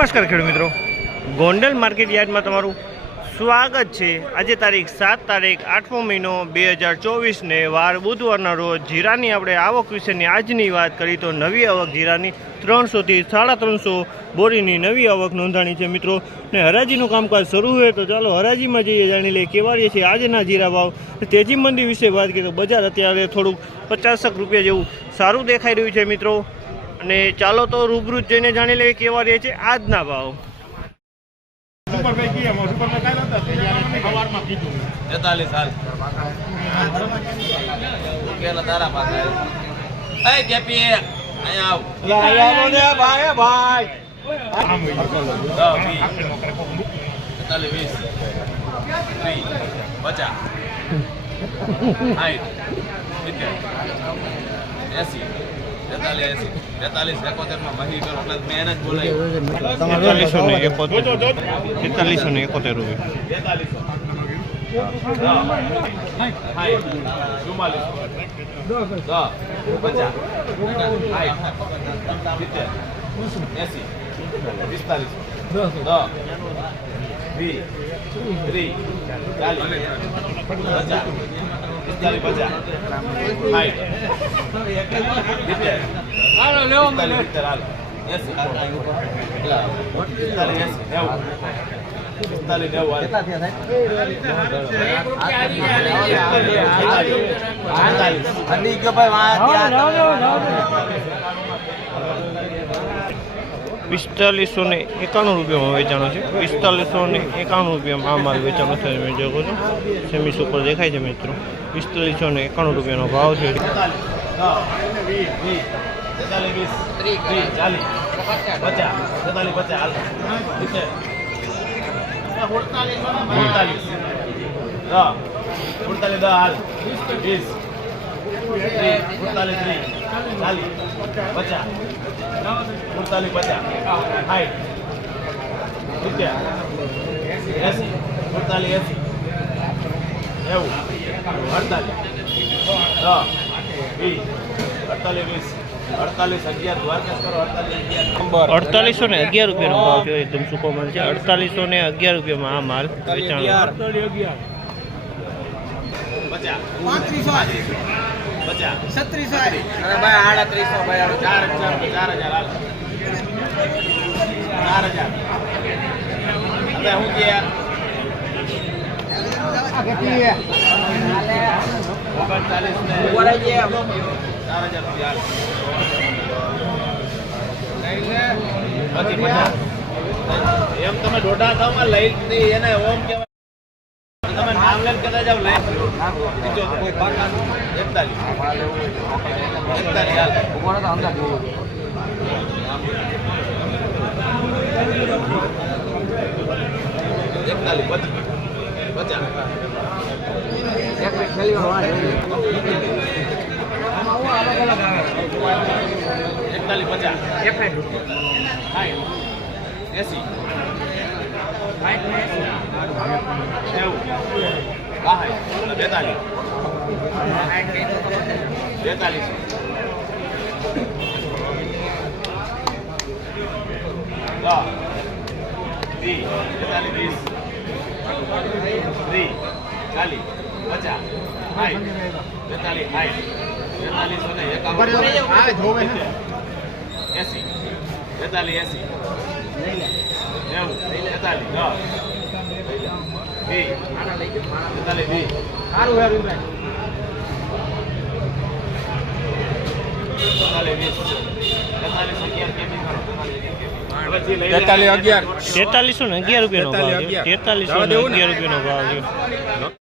નમસ્કાર ખેડૂત મિત્રો. ગોંડલ માર્કેટ યાર્ડમાં તમારું સ્વાગત છે. આજે તારીખ સાત તારીખ આઠમો મહિનો બે હજાર ચોવીસને વાર બુધવારના રોજ જીરાની આપણે આવક વિશેની આજની વાત કરી તો નવી આવક જીરાની ત્રણસોથી સાડા ત્રણસો બોરીની નવી આવક નોંધાણી છે મિત્રો. ને હરાજીનું કામકાજ શરૂ હોય તો ચાલો હરાજીમાં જઈએ, જાણી લઈએ કેવા રહીએ છીએ આજના જીરા ભાવ. તેજી મંદી વિશે વાત કરીએ તો બજાર અત્યારે થોડુંક પચાસક રૂપિયા જેવું સારું દેખાઈ રહ્યું છે મિત્રો. અને ચાલો તો રૂબરૂ જઈને જાણી લઈએ કેવા રહે છે આજના ભાવ. પચાસ. એસી. તેતાલીસ તેતાલીસ એકોતેરમાં મહી કરો એટલે મેં એને જ બોલાવ્યું તેતાલીસો ને એકોતેર રૂપિયા તેતાલીસો એસી પિસ્તાલીસો વીસ ત્રીસ ચાલીસ પચાસ પિસ્તાલીસ પચાસ હાલ એસી પિસ્તાલીસ નેવું પિસ્તાલીસ નેવું પિસ્તાલીસો ને એકાણું રૂપિયામાં વેચાણો છે પિસ્તાલીસો ને એકાણું રૂપિયામાં આ માલ વેચાણો થાય તમે જોવો છો સેમિસ ઉપર દેખાય છે મિત્રો પિસ્તાલીસો ને એકાણું રૂપિયાનો ભાવ છે અડતાલીસ પચાસ સાઠ રૂપિયા એસી અડતાલીસ એસી એવું અડતાલીસ દસ વીસ અડતાલીસ વીસ અડતાલીસ ને અગિયાર રૂપિયાનો ભાવ એકદમ સૂકો માલ છે. અડતાલીસો ને અગિયાર રૂપિયામાં આ માલ વેચાણો પચાસ પચાસ છત્રીસો ભાઈ આડત્રીસો ભાઈ ચાર હજાર ચાર હજાર ચાર હજાર. હવે હું કે ઓગણચાલીસ ચાર હજાર રૂપિયા એમ તમે દોઢા થાવમાં લઈ એને ઓમ કહેવાય. તમે નામ લઈને કદાચ જાવ લઈ એકતાલીસ. એકતાલીસ હાલ. એકતાલીસ પચાસ. પચાસ. એકતાલીસ પચાસ. એસી નેવું બાસઠ બેતાલીસ બેતાલીસ દસ વીસ બેતાલીસ વીસ ત્રીસ ચાલીસ પચાસ સાઠ બેતાલીસ સાઠ બેતાલીસ ને એકાવન. એસી બેતાલીસ એસી નેવું બેતાલીસ દસ વીસ બેતાલીસ વીસ બેતાલીસ વીસ બેતાલીસ અગિયાર કેમી કરો તેતાલીસ અગિયાર. તેતાલીસો ને અગિયાર રૂપિયાનો ભાવ તેતાલીસો ને અગિયાર રૂપિયાનો ભાવ